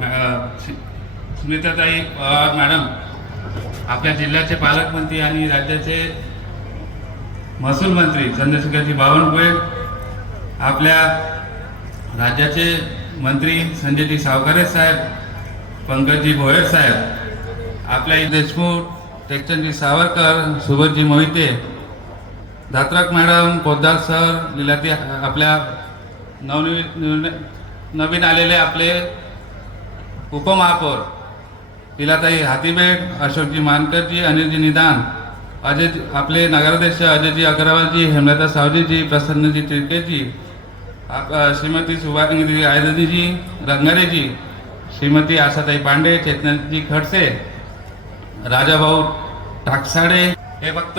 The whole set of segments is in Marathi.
सुनीताताई पवार मॅडम आपल्या जिल्ह्याचे पालकमंत्री आणि राज्याचे महसूल मंत्री चंद्रशेखरजी बावनकुळे, आपल्या राज्याचे मंत्री संजयजी सावकारे साहेब, पंकजजी भोयर साहेब, आपल्या देशमुख, टेकचंदजी सावरकर, सुबोधजी मोहिते, धात्रक मॅडम, पोद्दार सर, लीलाती, आपल्या नवीन आलेले आपले उपमहापौर लीलाताई हाथीबेड, अशोकजी मानकरजी, अनिलजी निदान, अजय, आपले नगराध्यक्ष अजयजी अग्रवालजी, हेमलता सावजीजी, प्रसन्नजी टिळकेजी, श्रीमती शुभांगी आयदनीजी, रंगारेजी, श्रीमती आशाताई पांडे, चेतनाजी खडसे, राजाभाऊ टाकसाडे, हे फक्त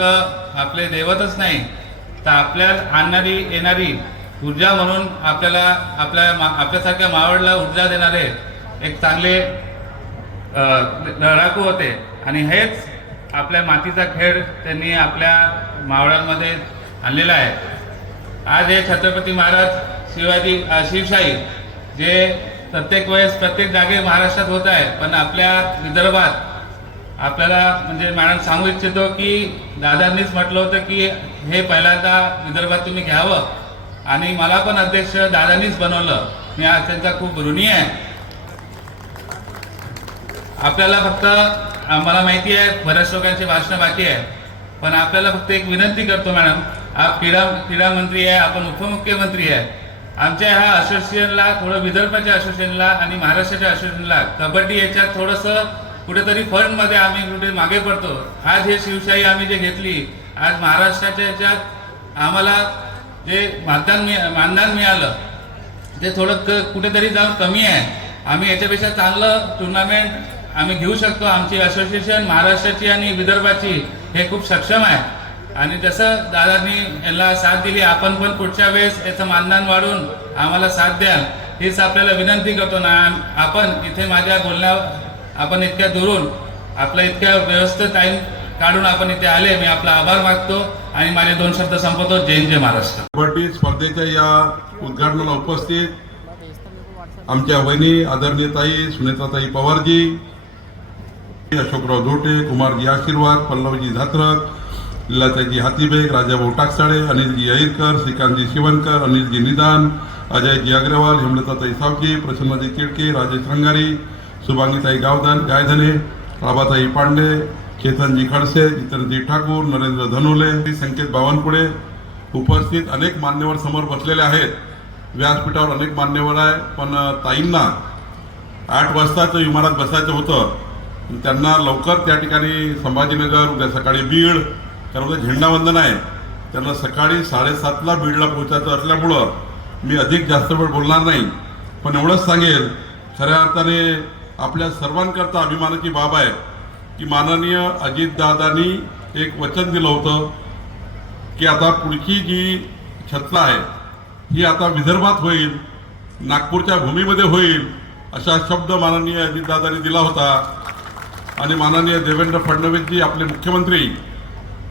आपले दैवतच नाही तर आपल्याला आणणारी येणारी ऊर्जा म्हणून आपल्याला आपल्यासारख्या मावळला ऊर्जा देणारे एक चांगले लढाकू होते आणि हेच आपल्या मातीचा खेळ त्यांनी आपल्या मावळांमध्ये आणलेला आहे. आज हे छत्रपती महाराज शिवशाही जे प्रत्येक वेळेस प्रत्येक जागे महाराष्ट्रात होत आहे, पण आपल्या विदर्भात आपल्याला म्हणजे मॅडम सांगू इच्छितो की दादांनीच म्हटलं होतं की हे पहिल्यांदा विदर्भात तुम्ही घ्यावं आणि मला पण अध्यक्ष दादांनीच बनवलं. मी आज त्यांचा खूप ऋणी आहे. आपल्याला फक्त मला माहिती आहे बऱ्याच लोकांची भाषणं बाकी आहे, पण आपल्याला फक्त एक विनंती करतो मॅडम, आप क्रीडा मंत्री आहे, आपण उपमुख्यमंत्री आहे, आमच्या ह्या असोसिएशनला थोडं विदर्भाच्या असोसिएशनला आणि महाराष्ट्राच्या असोसिएशनला कबड्डी याच्यात थोडंसं कुठेतरी फंडमध्ये आम्ही कुठे मागे पडतो. आज हे शिवशाही आम्ही जे घेतली, आज महाराष्ट्राच्या याच्यात आम्हाला जे मानधन मिळालं ते थोडं कुठेतरी जाऊन कमी आहे. आम्ही याच्यापेक्षा चांगलं टुर्नामेंट आम्ही घेऊ शकतो. आमची असोसिएशन महाराष्ट्राची आणि विदर्भाची हे खूप सक्षम आहे आणि जसं दादांनी यांना साथ दिली, आपण पण पुढच्या वेळेस याचं मानधन वाढून आम्हाला साथ द्याल हीच आपल्याला विनंती करतो ना. आपण इथे माझ्या आपण इतक्या दुरून आपलं इतक्या व्यवस्थित टाइम काढून आपण इथे आले, मी आपला आभार मागतो आणि माझे 2 शब्द संपवतो. जय जय महाराष्ट्र. कबड्डी स्पर्धेच्या या उद्घाटनाला उपस्थित आमच्या वहिनी आदरणीय ताई सुनीताताई पवारजी, अशोकराव धोटे, कुमारजी आशीर्वाद, पल्लवजी धात्रक, लीलाताईजी हाथीबेग, राजाभाऊ टाकसाळे, अनिलजी अहिरकर, श्रीकांतजी शिवनकर, अनिलजी निदान, अजयजी अग्रवाल, हेमलताताई सावजी, प्रसन्नजी तिळके, राजेश रंगारी, शुभांगीताई गायधने, राभाताई पांडे, चेतनजी खडसे, जितेंद्रजी ठाकूर, नरेंद्र धनोले, संकेत बावनकुळे, उपस्थित अनेक मान्यवर समोर बसलेले आहेत. व्यासपीठावर अनेक मान्यवर आहे, पण ताईंना 8 वाजताच इमारत बसायचं होतं. त्यांना लवकर त्या ठिकाणी संभाजीनगर, उद्या सकाळी बीड, कारण उद्या झेंडावंदन आहे, त्यांना सकाळी 7:30ला बीडला पोहोचायचं असल्यामुळं मी अधिक जास्त वेळ बोलणार नाही, पण एवढंच सांगेल, खऱ्या अर्थाने आपल्या सर्वांकरता अभिमानाची बाब आहे की माननीय अजितदादांनी एक वचन दिलं होतं की आता पुढची जी छत्रा आहे ही आता विदर्भात होईल, नागपूरच्या भूमीमध्ये होईल, असा शब्द माननीय अजितदादांनी दिला होता. आणि माननीय देवेंद्र फडणवीसजी आपले मुख्यमंत्री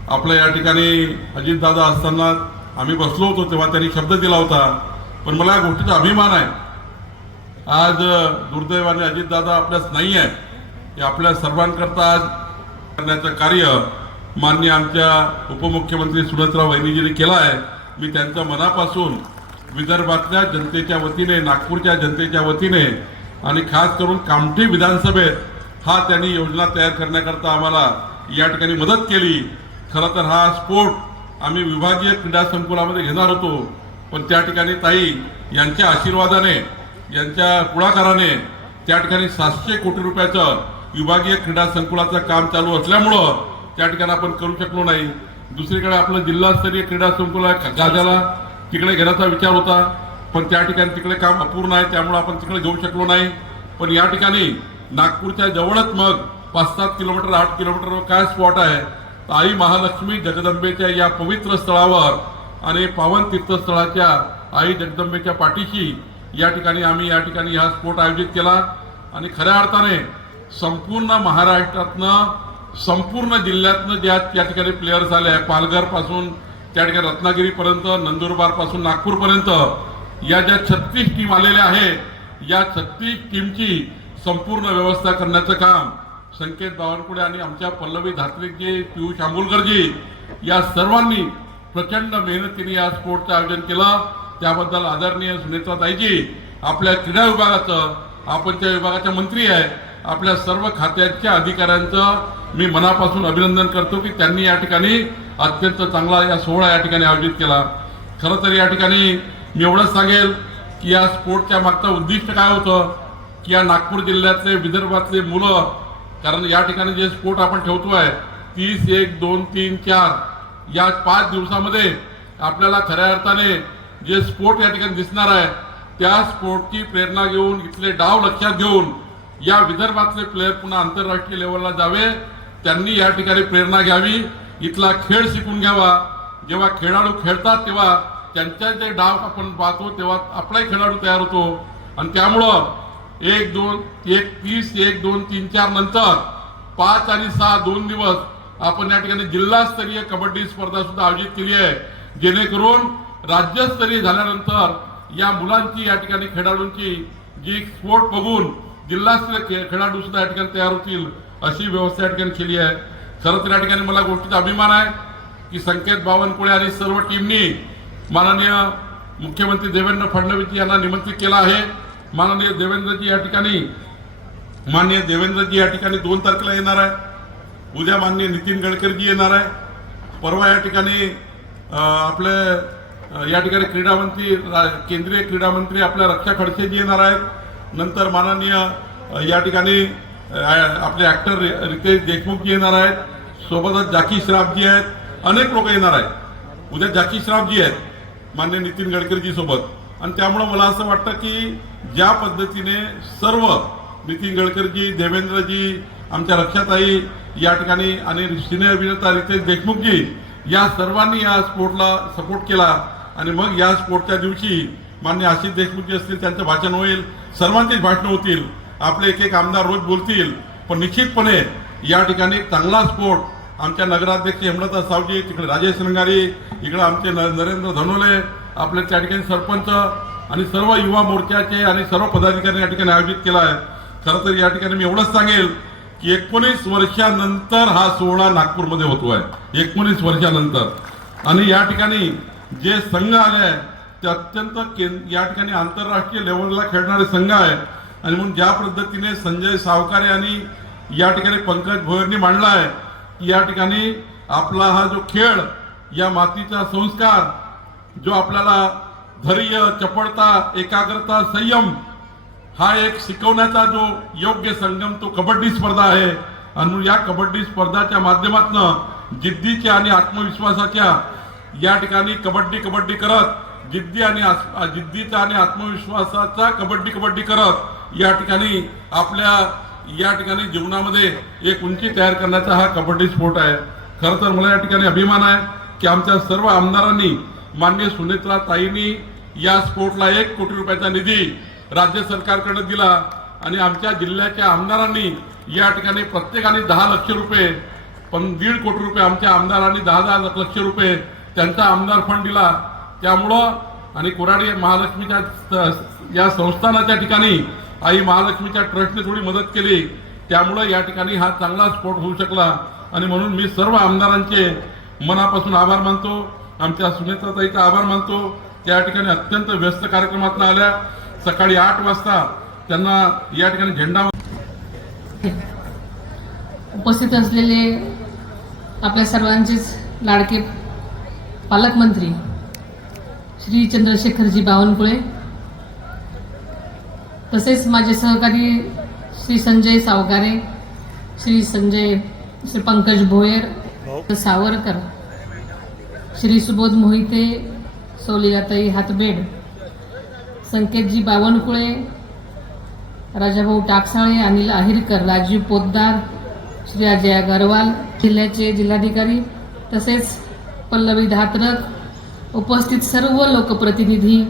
आपल्या या ठिकाणी अजितदादा असताना आम्ही बसलो होतो तेव्हा त्यांनी शब्द दिला होता. पण मला या गोष्टीचा अभिमान आहे. आज दुर्दैवाने अजितदादा आपल्याच नाही आहे, हे आपल्या सर्वांकरता आज करण्याचं कार्य माननीय आमच्या उपमुख्यमंत्री सुनेत्राव वहिनीजींनी केलं आहे. मी त्यांच्या मनापासून विदर्भातल्या जनतेच्या वतीने, नागपूरच्या जनतेच्या वतीने आणि खास करून कामठी विधानसभेत हा त्यांनी योजना तयार करण्याकरता आम्हाला या ठिकाणी मदत केली. खरं तर हा स्पोर्ट आम्ही विभागीय क्रीडा संकुलामध्ये घेणार होतो, पण त्या ठिकाणी ताई यांच्या आशीर्वादाने, यांच्या पुढाकाराने त्या ठिकाणी 700 कोटी रुपयाचं विभागीय क्रीडा संकुलाचं काम चालू असल्यामुळं त्या ठिकाणी आपण करू शकलो नाही. दुसरीकडे आपलं जिल्हास्तरीय क्रीडा संकुल गाजाला तिकडे घेण्याचा विचार होता, पण त्या ठिकाणी तिकडे काम अपूर्ण आहे, त्यामुळे आपण तिकडे घेऊ शकलो नाही. पण या ठिकाणी नागपूरच्या जवळच मग 5-7 किलोमीटर 8 किलोमीटरवर काय स्पॉट आहे, तर आई महालक्ष्मी जगदंबेच्या या पवित्र स्थळावर आणि पावन तीर्थस्थळाच्या आई जगदंबेच्या पाठीशी या ठिकाणी आम्ही हा स्पोर्ट आयोजित केला. आणि खऱ्या अर्थाने संपूर्ण महाराष्ट्रातनं, संपूर्ण जिल्ह्यातनं ज्या त्या ठिकाणी प्लेयर्स आले, पालघर पासून त्या ठिकाणी रत्नागिरीपर्यंत, नंदुरबार पासून नागपूरपर्यंत या ज्या 36 टीम आलेल्या आहे, या 36 टीमची संपूर्ण व्यवस्था करण्याचं काम संकेत बावनकुळे आणि आमच्या पल्लवी धात्रेजी, पियुष आंबोलकरजी या सर्वांनी प्रचंड मेहनतीने या स्पोर्टचं आयोजन केलं. त्याबद्दल आदरणीय सुनेत्राताईजी, आपल्या क्रीडा विभागाचं, आपण त्या विभागाच्या मंत्री आहे, आपल्या सर्व खात्याच्या अधिकाऱ्यांचं मी मनापासून अभिनंदन करतो की त्यांनी या ठिकाणी अत्यंत चांगला या सोहळा या ठिकाणी आयोजित केला. खरं तर या ठिकाणी मी एवढंच सांगेल की या स्पोर्टच्या मागचं उद्दिष्ट काय होतं की या नागपूर जिल्ह्यातले, विदर्भातले मुलं, कारण या ठिकाणी जे स्पोर्ट आपण ठेवतोय 30, 1, 2, 3, 4 या 5 दिवसामध्ये आपल्याला खऱ्या अर्थाने जे स्पोर्ट या ठिकाणी दिसणार आहे त्या स्पोर्टची प्रेरणा घेऊन, इथले डाव लक्षात घेऊन या विदर्भातले प्लेयर पुन्हा आंतरराष्ट्रीय लेवलला जावे, त्यांनी या ठिकाणी प्रेरणा घ्यावी, इथला खेळ शिकून घ्यावा. जेव्हा खेळाडू खेळतात तेव्हा त्यांच्या जे डाव आपण पाहतो तेव्हा आपलाही खेळाडू तयार होतो. आणि त्यामुळं 1, 2, 30, 1, 2, 3, 4 नंतर 5 आणि 6 2 दिवस आपण या ठिकाणी जिल्हास्तरीय कबड्डी स्पर्धा सुद्धा आयोजित केली आहे, जेणेकरून राज्यस्तरीय झाल्यानंतर या मुलांची, या ठिकाणी खेळाडूंची जी स्पोर्ट बघून जिल्हास्तरीय खेळाडू सुद्धा या ठिकाणी तयार होतील अशी व्यवस्था या ठिकाणी केली आहे. खरं तर या ठिकाणी मला गोष्टीचा अभिमान आहे की संकेत बावनकुळे आणि सर्व टीमनी माननीय मुख्यमंत्री देवेंद्र फडणवीस यांना निमंत्रित केलं आहे. माननीय देवेंद्रजी या ठिकाणी 2 तारखेला येणार आहे. उद्या माननीय नितीन गडकरीजी येणार आहे. परवा या ठिकाणी आपले या ठिकाणी क्रीडा मंत्री, केंद्रीय क्रीडा मंत्री आपल्या रक्षा खडसेजी येणार आहेत. नंतर माननीय या ठिकाणी आपले ऍक्टर रितेश देशमुखजी येणार आहेत. सोबतच जाकी श्रॉफजी आहेत. अनेक लोक येणार आहेत. उद्या जाकी श्रॉफजी आहेत माननीय नितीन गडकरीजी सोबत. आणि त्यामुळे मला असं वाटतं की ज्या पद्धतीने सर्व नितीन गडकरीजी, देवेंद्रजी, आमच्या रक्षाताई या ठिकाणी आणि सिनियर अभिनेता रितेश देशमुखजी या सर्वांनी या स्पोर्टला सपोर्ट केला. आणि मग या स्पोर्टच्या दिवशी माननीय आशिष देशमुखजी असतील, त्यांचं भाषण होईल, सर्वांचीच भाषणं होतील, आपले एक आमदार रोज बोलतील. पण निश्चितपणे या ठिकाणी चांगला स्पोर्ट आमच्या नगराध्यक्ष हेमलता सावजी, तिकडे राजेश रंगारी, इकडे आमचे नरेंद्र धनोले, आपले त्या ठिकाणी सरपंच आणि सर्व युवा मोर्चाचे आणि सर्व पदाधिकारी या ठिकाणी आयोजित केला आहे. खरं तर या ठिकाणी मी एवढंच सांगेल की 19 वर्षानंतर हा सोहळा नागपूरमध्ये होतो आहे. 19 वर्षानंतर. आणि या ठिकाणी जे संघ आले आहे ते अत्यंत या ठिकाणी आंतरराष्ट्रीय लेवलला खेळणारे संघ आहे. आणि म्हणून ज्या पद्धतीने संजय सावकारे आणि या ठिकाणी पंकज भोयरनी मांडला आहे की या ठिकाणी आपला हा जो खेळ, या मातीचा संस्कार, जो आपल्याला धैर्य, चपळता, एकाग्रता, संयम हा एक शिकवण्याचा जो योग्य संगम तो कबड्डी स्पर्धा आहे. आणि या कबड्डी स्पर्धाच्या माध्यमातून जिद्दीच्या आणि आत्मविश्वासाच्या या ठिकाणी कबड्डी करत जिद्दीचा आणि आत्मविश्वासाचा कबड्डी करत या ठिकाणी आपल्या या ठिकाणी जीवनामध्ये एक उंची तयार करण्याचा हा कबड्डी स्पोर्ट आहे. खरं तर मला या ठिकाणी अभिमान आहे की आमच्या सर्व आमदारांनी, माननीय सुनेत्रा ताईंनी या स्पोर्टला 1 कोटी रुपयाचा निधी राज्य सरकारकडे दिला. आणि आमच्या जिल्ह्याच्या आमदारांनी या ठिकाणी प्रत्येकाने 10 लक्ष रुपये, पण 1.5 कोटी रुपये आमच्या आमदारांनी 10 लक्ष रुपये त्यांचा आमदार फंड दिला. त्यामुळं आणि कोराडी महालक्ष्मीच्या या संस्थानाच्या ठिकाणी आई महालक्ष्मीच्या ट्रस्टने थोडी मदत केली. त्यामुळं या ठिकाणी हा चांगला स्पोर्ट होऊ शकला. आणि म्हणून मी सर्व आमदारांचे मनापासून आभार मानतो. आमच्या सुनेत्राताईचा आभार मानतो. त्या ठिकाणी अत्यंत व्यस्त कार्यक्रमातून आल्या. सकाळी 8 वाजता त्यांना या ठिकाणी झेंडा. उपस्थित असलेले आपल्या सर्वांचेच लाडके पालकमंत्री श्री चंद्रशेखरजी बावनकुळे, तसेच माझे सहकारी श्री संजय सावकारे, श्री पंकज भोयर सावरकर, श्री सुबोध मोहिते, सौलियाताई हातबेड, संकेतजी बावनकुळे, राजाभाऊ टाकसाळे, अनिल आहिरकर, राजीव पोद्दार, श्री अजय अगरवाल, जिल्ह्याचे जिल्हाधिकारी, तसेच पल्लवी धात्रक, उपस्थित सर्व लोकप्रतिनिधी,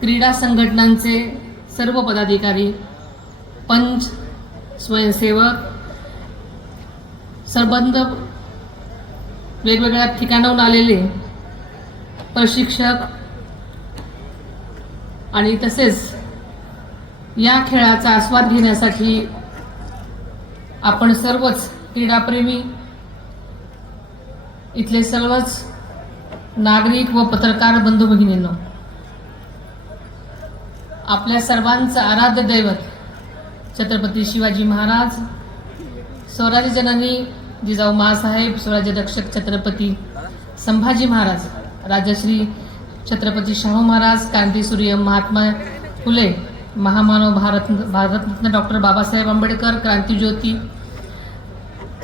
क्रीडा संघटनांचे सर्व पदाधिकारी, पंच, स्वयंसेवक, संबंध वेगवेगळ्या ठिकाणाहून आलेले प्रशिक्षक आणि तसेच या खेळाचा आस्वाद घेण्यासाठी आपण सर्वच क्रीडाप्रेमी, इथले सर्वच नागरिक व पत्रकार बंधू भगिनींनो, आपल्या सर्वांचं आराध्य दैवत छत्रपती शिवाजी महाराज, स्वराज्य जननी जिजाऊ माँसाहेब, स्वराज्य रक्षक छत्रपती संभाजी महाराज, राजश्री छत्रपती शाहू महाराज, क्रांतीसूर्य महात्मा फुले, महामानव भारतरत्न डॉक्टर बाबासाहेब आंबेडकर, क्रांतिज्योती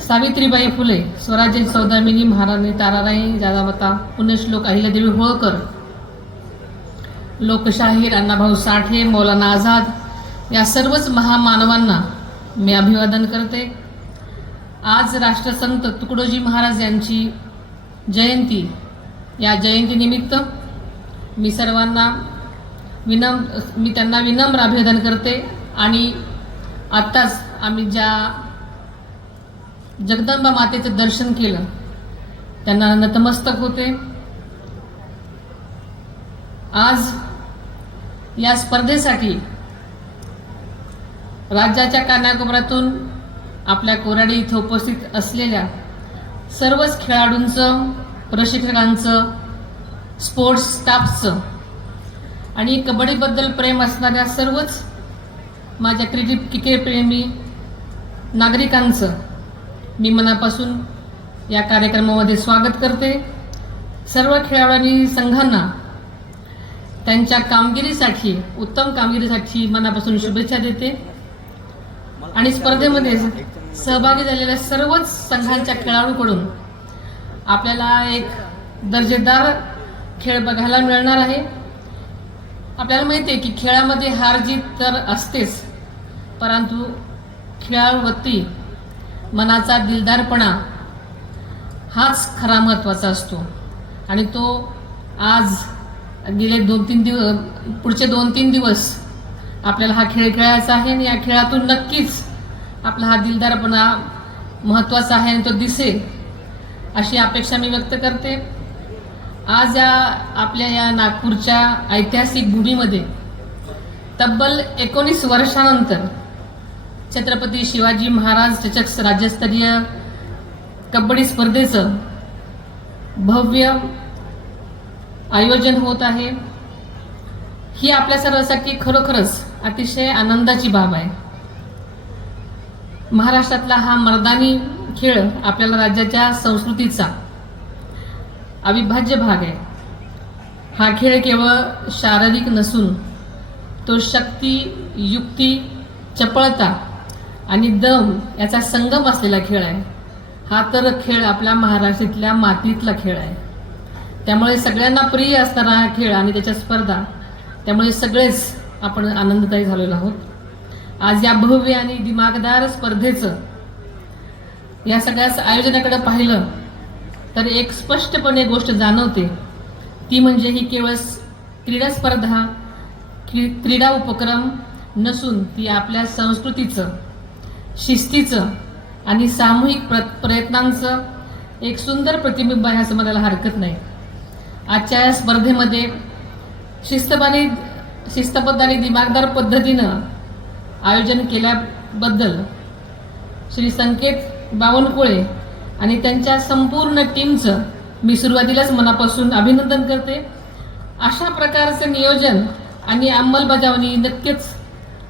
सावित्रीबाई फुले, स्वराज्य सौदामिनी महाराणी ताराबाई जागावता, पुण्यश्लोक अहिल्यादेवी होळकर, लोकशाहीर अण्णाभाऊ साठे, मौलाना आझाद या सर्वच महामानवांना मी अभिवादन करते। आज राष्ट्रसंत तुकडोजी महाराज यांची जयंती, या जयंतीनिमित्त मी सर्वांना त्यांना विनम्र अभिवादन करते आणि आत्ताच आम्ही ज्या जगदंबा मातेचं दर्शन केलं त्यांना नतमस्तक होते। आज या स्पर्धेसाठी राज्याच्या कानाकोपऱ्यातून आपल्या कोराडी इथं उपस्थित असलेल्या सर्वच खेळाडूंचं, प्रशिक्षकांचं, स्पोर्ट्स स्टाफचं आणि कबड्डीबद्दल प्रेम असणाऱ्या सर्वच माझ्या क्रिकेटप्रेमी नागरिकांचं मी मनापासून या कार्यक्रमामध्ये स्वागत करते। सर्व खेळाडू संघांना त्यांच्या कामगिरीसाठी, उत्तम कामगिरीसाठी मनापासून शुभेच्छा देते आणि स्पर्धेमध्ये सहभागी झालेल्या सर्वच संघांच्या खेळाडूंकडून आपल्याला एक दर्जेदार खेळ बघायला मिळणार आहे। आपल्याला माहिती आहे की खेळामध्ये हार जीत तर असतेच, परंतु खेळावरती मनाचा दिलदारपणा हाच खरा महत्त्वाचा असतो आणि तो आज गेले 2-3 दिवस, पुढचे 2-3 दिवस आपल्याला हा खेळ खेळायचा आहे आणि या खेळातून नक्कीच आपला हा दिलदारपणा महत्त्वाचा आहे आणि तो दिसेल अशी अपेक्षा मी व्यक्त करते। आज आपल्या या नागपूरच्या ऐतिहासिक भूमीमध्ये तब्बल 19 वर्षानंतर छत्रपती शिवाजी महाराज चषक राज्यस्तरीय कबड्डी स्पर्धेचं भव्य आयोजन होत आहे। ही आपल्या सर्वांसाठी खरोखरच अतिशय आनंदाची बाब आहे। महाराष्ट्रातला हा मर्दानी खेळ आपल्याला राज्याच्या संस्कृतीचा अविभाज्य भाग आहे। हा खेळ केवळ शारीरिक नसून तो शक्ती, युक्ती, चपळता आणि दम याचा संगम असलेला खेळ आहे। हा तर खेळ आपल्या महाराष्ट्रातल्या मातीतला खेळ आहे, त्यामुळे सगळ्यांना प्रिय असणारा हा खेळ आणि त्याच्या स्पर्धा, त्यामुळे सगळेच आपण आनंददायी झालेलो आहोत। आज या भव्य आणि दिमागदार स्पर्धेचं या सगळ्याच आयोजनाकडे पाहिलं तर एक स्पष्टपणे गोष्ट जाणवते, ती म्हणजे ही केवळ क्रीडा स्पर्धा, क्रीडा उपक्रम नसून ती आपल्या संस्कृतीचं, शिस्तीचं आणि सामूहिक प्रयत्नांचं एक सुंदर प्रतिबिंब आहे असं म्हणायला हरकत नाही। आजच्या या स्पर्धेमध्ये शिस्तबद्ध आणि दिमागदार पद्धतीनं आयोजन केल्याबद्दल श्री संकेत बावनकुळे आणि त्यांच्या संपूर्ण टीमचं मी सुरुवातीलाच मनापासून अभिनंदन करते। अशा प्रकारचं नियोजन आणि अंमलबजावणी नक्कीच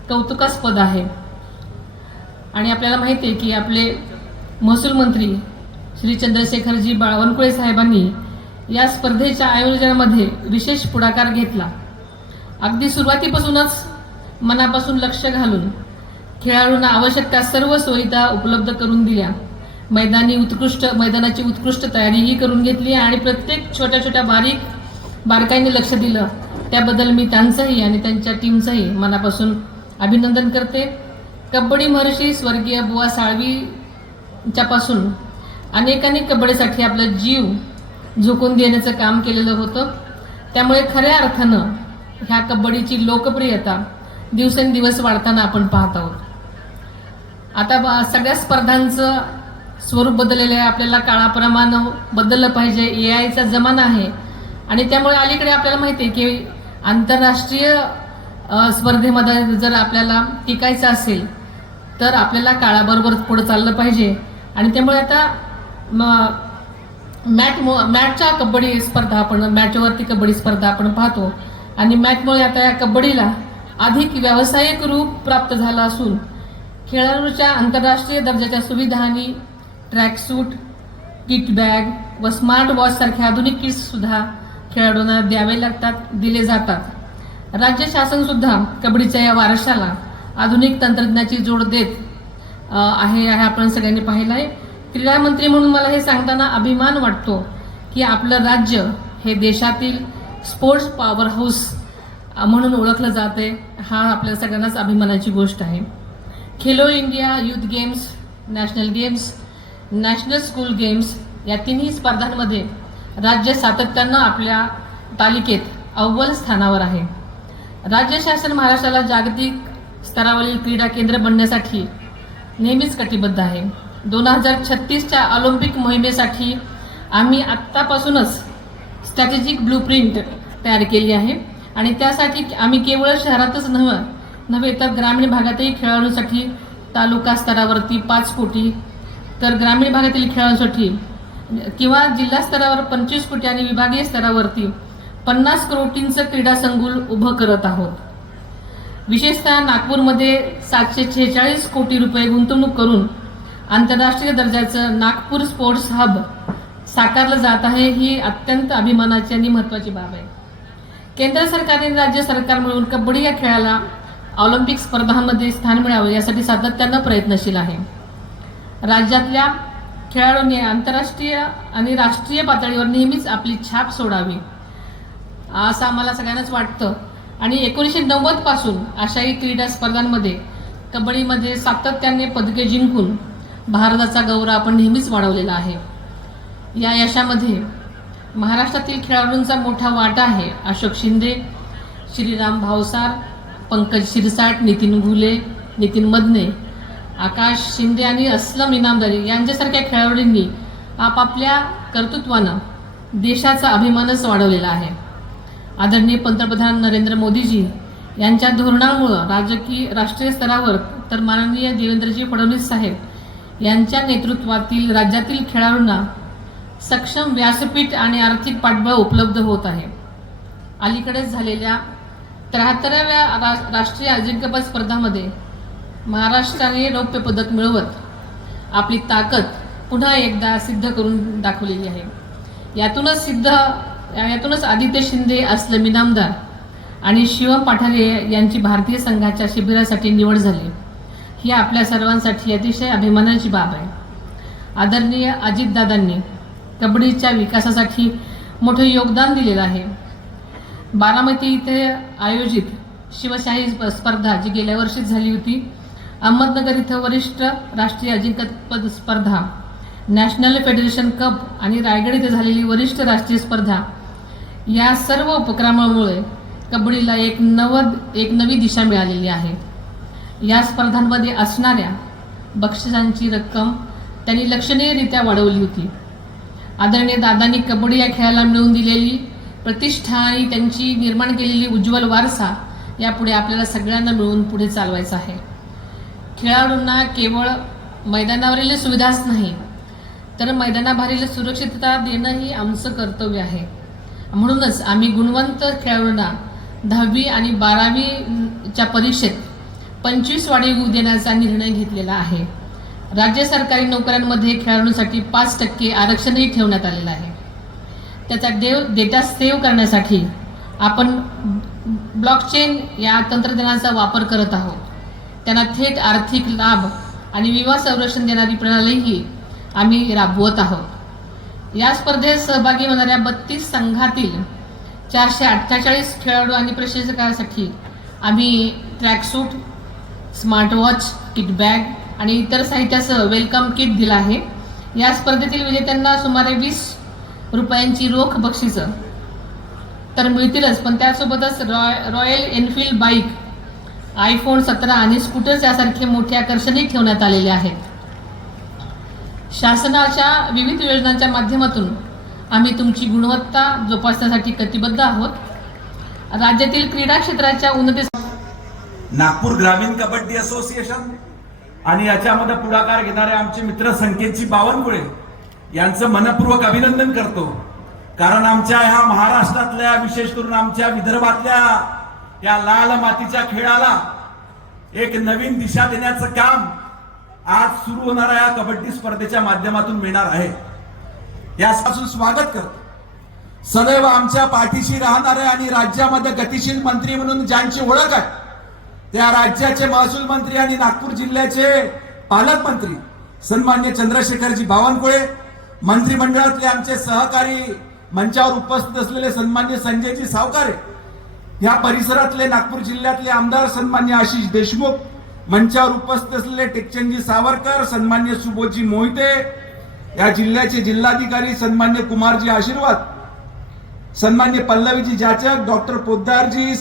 कौतुकास्पद आहे आणि आपल्याला माहिती आहे की आपले महसूल मंत्री श्री चंद्रशेखरजी बावनकुळे साहेबांनी या स्पर्धेच्या आयोजनामध्ये विशेष पुढाकार घेतला। अगदी सुरुवातीपासूनच मनापासून लक्ष घालून खेळाडूंना आवश्यक त्या सर्व सुविधा उपलब्ध करून दिल्या, मैदानाची उत्कृष्ट तयारीही करून घेतली आणि प्रत्येक छोट्या छोट्या बारकाईने लक्ष दिलं, त्याबद्दल मी त्यांचंही आणि त्यांच्या टीमचंही मनापासून अभिनंदन करते। कबड्डी महर्षी स्वर्गीय बुवा साळवीच्या पासून अनेकांनी कबड्डीसाठी आपला जीव झोकून देण्याचं काम केलेलं होतं, त्यामुळे खऱ्या अर्थानं ह्या कबड्डीची लोकप्रियता दिवसेंदिवस वाढताना आपण पाहत आहोत। आता सगळ्या स्पर्धांचं स्वरूप बदललेलं आहे, आपल्याला काळाप्रमाणे बदललं पाहिजे, एआयचा जमाना आहे आणि त्यामुळे अलीकडे आपल्याला माहिती आहे की आंतरराष्ट्रीय स्पर्धेमध्ये जर आपल्याला टिकायचं असेल तर आपल्याला काळाबरोबर पुढे चाललं पाहिजे. आणि त्यामुळे आता मॅचच्या कबड्डी स्पर्धा आपण मॅचवरती कबड्डी स्पर्धा आपण पाहतो आणि मॅचमुळे आता या कबड्डीला अधिक व्यावसायिक रूप प्राप्त झालं असून खेळाडूच्या आंतरराष्ट्रीय दर्जाच्या सुविधा आणि ट्रॅकसूट, किट बॅग व स्मार्ट वॉच सारख्या आधुनिक किट्स सुद्धा खेळाडूंना द्यावे लागतात, दिले जातात. राज्य शासन सुद्धा कबड्डीच्या या वारशाला आधुनिक तंत्रज्ञानाची जोड देत आहे आपण सगळ्यांनी पाहिलं आहे. क्रीडा मंत्री म्हणून मला हे सांगताना अभिमान वाटतो की आपलं राज्य हे देशातील स्पोर्ट्स पॉवर हाऊस म्हणून ओळखलं जाते. हा आपल्या सगळ्यांनाच अभिमानाची गोष्ट आहे. Khelo India youth games, national games, national school games या तिन्ही स्पर्धांमध्ये राज्य सातत्यानं आपल्या तालिकेत अव्वल स्थानावर आहे. राज्य शासन महाराष्ट्राला जागतिक स्तरावरील क्रीडा केंद्र बनण्यासाठी नेहमीच कटिबद्ध आहे. 2036च्या ऑलिम्पिक मोहिमेसाठी आम्ही आत्तापासूनच स्ट्रॅटेजिक ब्लूप्रिंट तयार केली आहे आणि त्यासाठी आम्ही केवळ शहरातच नव्हे तर ग्रामीण भागातही खेळाडूंसाठी तालुका स्तरावरती 5 कोटी तर ग्रामीण भागातील खेळाडूंसाठी किंवा जिल्हा स्तरावर 25 कोटी आणि विभागीय स्तरावरती 50 कोटींचं क्रीडा संकुल उभं करत आहोत. विशेषतः नागपूरमध्ये 746 कोटी रुपये गुंतवणूक करून आंतरराष्ट्रीय दर्जाचं नागपूर स्पोर्ट्स हब साकारलं जात आहे. ही अत्यंत अभिमानाची आणि महत्त्वाची बाब आहे. केंद्र सरकारने राज्य सरकार मिळून कबड्डी या खेळाला ऑलिम्पिक स्पर्धांमध्ये स्थान मिळावे यासाठी सातत्यानं प्रयत्नशील आहे. राज्यातल्या खेळाडूंनी आंतरराष्ट्रीय आणि राष्ट्रीय पातळीवर नेहमीच आपली छाप सोडावी असं आम्हाला सगळ्यांनाच वाटतं आणि 1990 पासून आशियाई क्रीडा स्पर्धांमध्ये कबड्डीमध्ये सातत्याने पदके जिंकून भारताचा गौरव आपण नेहमीच वाढवलेला आहे. या यशामध्ये महाराष्ट्रातील खेळाडूंचा मोठा वाटा आहे. अशोक शिंदे, श्रीराम भावसार, पंकज शिरसाट, नितीन घुले, नितीन मदने, आकाश शिंदे आणि अस्लम इनामदारी यांच्यासारख्या खेळाडूंनी आपापल्या कर्तृत्वानं देशाचा अभिमानच वाढवलेला आहे. आदरणीय पंतप्रधान नरेंद्र मोदीजी यांच्या धोरणामुळं राष्ट्रीय स्तरावर तर माननीय देवेंद्रजी फडणवीस साहेब यांच्या नेतृत्वातील राज्यातील खेळाडूंना सक्षम व्यासपीठ आणि आर्थिक पाठबळ उपलब्ध होत आहे. अलीकडेच झालेल्या 73व्या राष्ट्रीय अजिंक्यपद स्पर्धामध्ये महाराष्ट्राने रौप्य पदक मिळवत आपली ताकद पुन्हा एकदा सिद्ध करून दाखवलेली आहे. यातूनच आदित्य शिंदे, अस्लम इनामदार आणि शिवम पाठारे यांची भारतीय संघाच्या शिबिरासाठी निवड झाली. ही आपल्या सर्वांसाठी अतिशय अभिमानाची बाब आहे. आदरणीय अजितदादांनी कबड्डीच्या विकासासाठी मोठे योगदान दिलेलं आहे. बारामती इथे आयोजित शिवशाही स्पर्धा जी गेल्या वर्षीच झाली होती, अहमदनगर इथं वरिष्ठ राष्ट्रीय अजिंक्यपद स्पर्धा, नॅशनल फेडरेशन कप आणि रायगड इथे झालेली वरिष्ठ राष्ट्रीय स्पर्धा या सर्व उपक्रमामुळे कबड्डीला एक नवी दिशा मिळालेली आहे. या स्पर्धांमध्ये असणाऱ्या बक्षिसांची रक्कम त्यांनी लक्षणीयरित्या वाढवली होती. आदरणीय दादांनी कबड्डी या खेळाला मिळवून दिलेली प्रतिष्ठा आणि त्यांची निर्माण केलेली उज्ज्वल वारसा यापुढे आपल्याला सगळ्यांना मिळून पुढे चालवायचा आहे. खेळाडूंना केवळ मैदानावरील सुविधाच नाही तर मैदानाबाहेरील सुरक्षितता देणंही आमचं कर्तव्य आहे. म्हणूनच आम्ही गुणवंत खेळाडूंना 10वी आणि 12वीच्या परीक्षेत 25 वाढीव गुण देण्याचा निर्णय घेतलेला आहे. राज्य सरकारी नोकऱ्यांमध्ये खेळाडूंसाठी 5% आरक्षणही ठेवण्यात आलेलं आहे. त्याचा डेटा सेव्ह करण्यासाठी आपण ब्लॉकचेन या तंत्रज्ञानाचा वापर करत आहोत. त्यांना थेट आर्थिक लाभ आणि विमा संरक्षण देणारी प्रणालीही आम्ही राबवत आहोत. या स्पर्धेत सहभागी होणाऱ्या 32 संघातील 448 खेळाडू आणि प्रशिक्षकांसाठी आम्ही tracksuit, smart watch, kit bag आणि इतर साहित्यासह वेलकम किट दिलं आहे. या स्पर्धेतील विजेत्यांना सुमारे 20 रुपयांची रोख बक्षिसं तर मिळतीलच, पण त्यासोबतच रॉयल एनफील्ड बाईक, आयफोन 17 आणि स्कूटर्स यासारखे मोठे आकर्षणही ठेवण्यात आलेले आहेत. शासनाच्या विविध योजनांच्या माध्यमातून आम्ही तुमची गुणवत्ता जोपासण्यासाठी कटिबद्ध आहोत. राज्यातील क्रीडा क्षेत्राच्या उन्नतीसाठी नागपूर ग्रामीण कबड्डी असोसिएशन आणि याच्यामध्ये पुढाकार घेणारे आमचे मित्र संकेतजी बावनकुळे यांचं मनपूर्वक अभिनंदन करतो. कारण आमच्या ह्या महाराष्ट्रातल्या, विशेष करून आमच्या विदर्भातल्या या लाल मातीच्या खेळाला एक नवीन दिशा देण्याचं काम आज सुरू होणाऱ्या या कबड्डी स्पर्धेच्या माध्यमातून मिळणार आहे. यापासून स्वागत करतो. सदैव आमच्या पाठीशी राहणारे आणि राज्यामध्ये गतिशील मंत्री म्हणून ज्यांची ओळख आहे त्या राज्याचे महसूल मंत्री आणि नागपूर जिल्ह्याचे पालकमंत्री सन्मान्य चंद्रशेखरजी बावनकुळे, मंत्रिमंडळातले आमचे सहकारी, मंचावर उपस्थित असलेले सन्मान्य संजयजी सावकारे, या परिसरातले नागपूर जिल्ह्यातले आमदार सन्मान्य आशिष देशमुख, मंचावर उपस्थित असलेले टेकचंदजी सावरकर, सन्मान्य सुबोधजी मोहिते, या जिल्ह्याचे जिल्हाधिकारी सन्मान्य कुमारजी आशीर्वाद, सन्मान्य पल्लवीजी जाचक, डॉक्टर पोद्दारजी,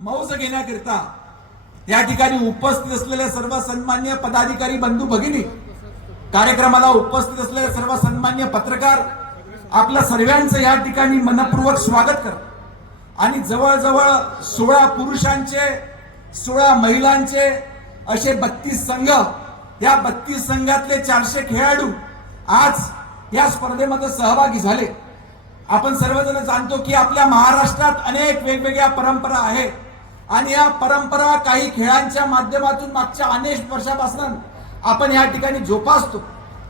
मौज घेण्याकरिता या ठिकाणी उपस्थित असलेले सर्व सन्मान्य पदाधिकारी बंधू भगिनी, कार्यक्रमाला उपस्थित असलेले सर्व सन्मान्य पत्रकार, आपल्या सर्वांचं या ठिकाणी मनपूर्वक स्वागत करतो. आणि जवळजवळ 16 पुरुषांचे 16 महिलांचे असे 32 संघ, या 32 संघातले 400 खेळाडू आज या स्पर्धेमध्ये सहभागी झाले. आपण सर्वजण जाणतो की आपल्या महाराष्ट्रात अनेक वेगवेगळ्या परंपरा आहेत आणि या परंपरा काही खेळांच्या माध्यमातून मागच्या अनेक वर्षापासून आपण या ठिकाणी जोपासतो.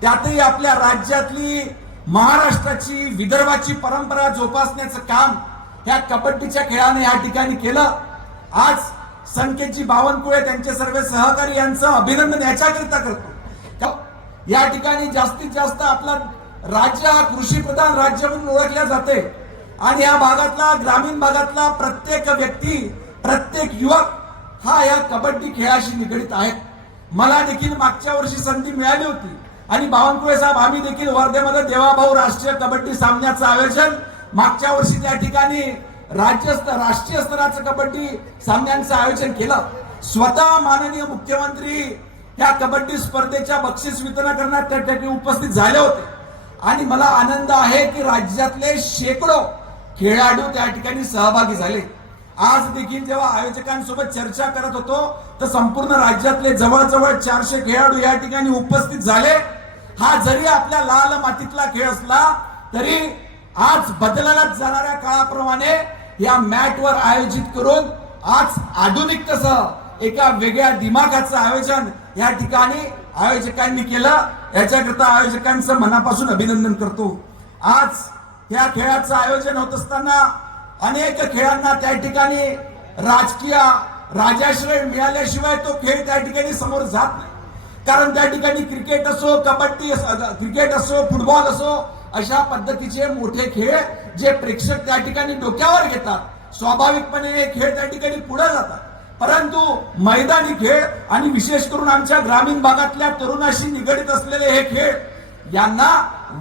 त्यातही आपल्या राज्यातली, महाराष्ट्राची, विदर्भाची परंपरा जोपासण्याचं काम ह्या कबड्डीच्या खेळाने या ठिकाणी केलं. आज संकेतजी बावनकुळे, त्यांचे सर्व सहकारी यांचं अभिनंदन याच्याकरिता करतो. या ठिकाणी जास्तीत जास्त आपला राज्य हा कृषी प्रधान राज्य म्हणून ओळखल्या जाते आणि या भागातला, ग्रामीण भागातला प्रत्येक व्यक्ती, प्रत्येक युवक हा या कबड्डी खेळाशी निगडित आहे. मला देखील मागच्या वर्षी संधी मिळाली होती आणि बावनकुळे साहेब, आम्ही देखील वर्धेमध्ये देवाभाऊ राष्ट्रीय कबड्डी सामन्याचं आयोजन मागच्या वर्षी त्या ठिकाणी राष्ट्रीय स्तराचं कबड्डी सामन्यांचं आयोजन केलं. स्वतः माननीय मुख्यमंत्री या कबड्डी स्पर्धेच्या बक्षीस वितरण करण्यात त्या ठिकाणी उपस्थित झाले होते आणि मला आनंद आहे की राज्यातले शेकडो खेळाडू त्या ठिकाणी सहभागी झाले. आज देखील जेव्हा आयोजकांसोबत चर्चा करत होतो तर संपूर्ण राज्यातले जवळजवळ 400 खेळाडू या ठिकाणी उपस्थित झाले. हा जरी आपल्या लाल मातीतला खेळ असला तरी आज बदलायला जाणाऱ्या काळाप्रमाणे या मॅटवर आयोजित करून आज आधुनिकतेसह एका वेगळ्या दिमागाचं आयोजन या ठिकाणी आयोजकांनी केलं. याच्याकरता आयोजकांचं मनापासून अभिनंदन करतो. आज या खेळाचं आयोजन होत असताना अनेक खेळांना त्या ठिकाणी राजकीय राजाश्रय मिळाल्याशिवाय तो खेळ त्या ठिकाणी समोर जात नाही. कारण त्या ठिकाणी क्रिकेट असो, कबड्डी, क्रिकेट असो, फुटबॉल असो, अशा पद्धतीचे मोठे खेळ जे प्रेक्षक त्या ठिकाणी डोक्यावर घेतात, स्वाभाविकपणे हे खेळ त्या ठिकाणी पुढे जातात. परंतु मैदानी खेळ आणि विशेष करून आमच्या ग्रामीण भागातल्या तरुणाशी निगडित असलेले हे खेळ यांना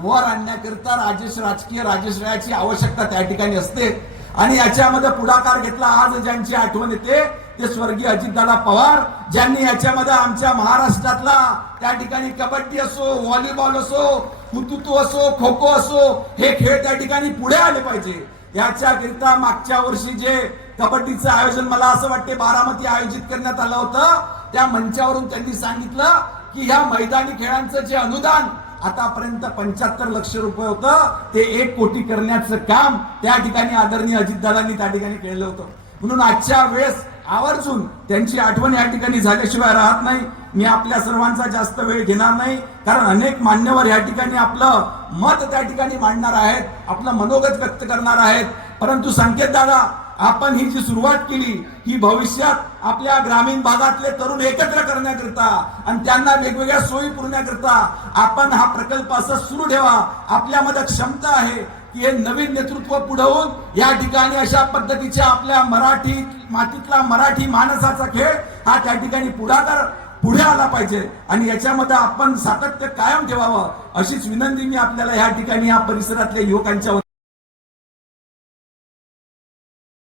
वर आणण्याकरिता राजकीय राजश्रयाची आवश्यकता त्या ठिकाणी असते आणि याच्यामध्ये पुढाकार घेतला. आज ज्यांची आठवण येते ते स्वर्गीय अजितदादा पवार, ज्यांनी याच्यामध्ये आमच्या महाराष्ट्रातला त्या ठिकाणी कबड्डी असो, व्हॉलीबॉल असो, हुतुतू असो, खो खो असो, हे खेळ त्या ठिकाणी पुढे आले पाहिजे. याच्याकरिता मागच्या वर्षी जे कबड्डीचं आयोजन मला असं वाटते बारामती आयोजित करण्यात आलं होतं, त्या मंचावरून त्यांनी सांगितलं की ह्या मैदानी खेळांचं जे अनुदान आतापर्यंत 75 लक्ष रुपये होतं ते 1 कोटी करण्याचं काम त्या ठिकाणी आदरणीय अजितदादांनी त्या ठिकाणी केलं होतं. म्हणून आजच्या वेळेस आवर्जून त्यांची आठवण या ठिकाणी झाल्याशिवाय राहत नाही. मी आपल्या सर्वांचा जास्त वेळ घेणार नाही कारण अनेक मान्यवर या ठिकाणी आपलं मत त्या ठिकाणी मांडणार आहेत, आपलं मनोगत व्यक्त करणार आहेत. परंतु संकेत दादा, आपण ही जी सुरुवात केली ही भविष्यात आपल्या ग्रामीण भागातले तरुण एकत्र करण्याकरिता आणि त्यांना वेगवेगळ्या सोयी पुरवण्याकरिता आपण हा प्रकल्प असा सुरू ठेवा. आपल्यामध्ये क्षमता आहे की हे नवीन नेतृत्व पुढवून या ठिकाणी अशा पद्धतीच्या आपल्या मराठी मातीतला मराठी माणसाचा खेळ हा त्या ठिकाणी पुढे आला पाहिजे आणि याच्यामध्ये आपण सातत्य कायम ठेवावं अशीच विनंती मी आपल्याला या ठिकाणी या परिसरातल्या युवकांच्या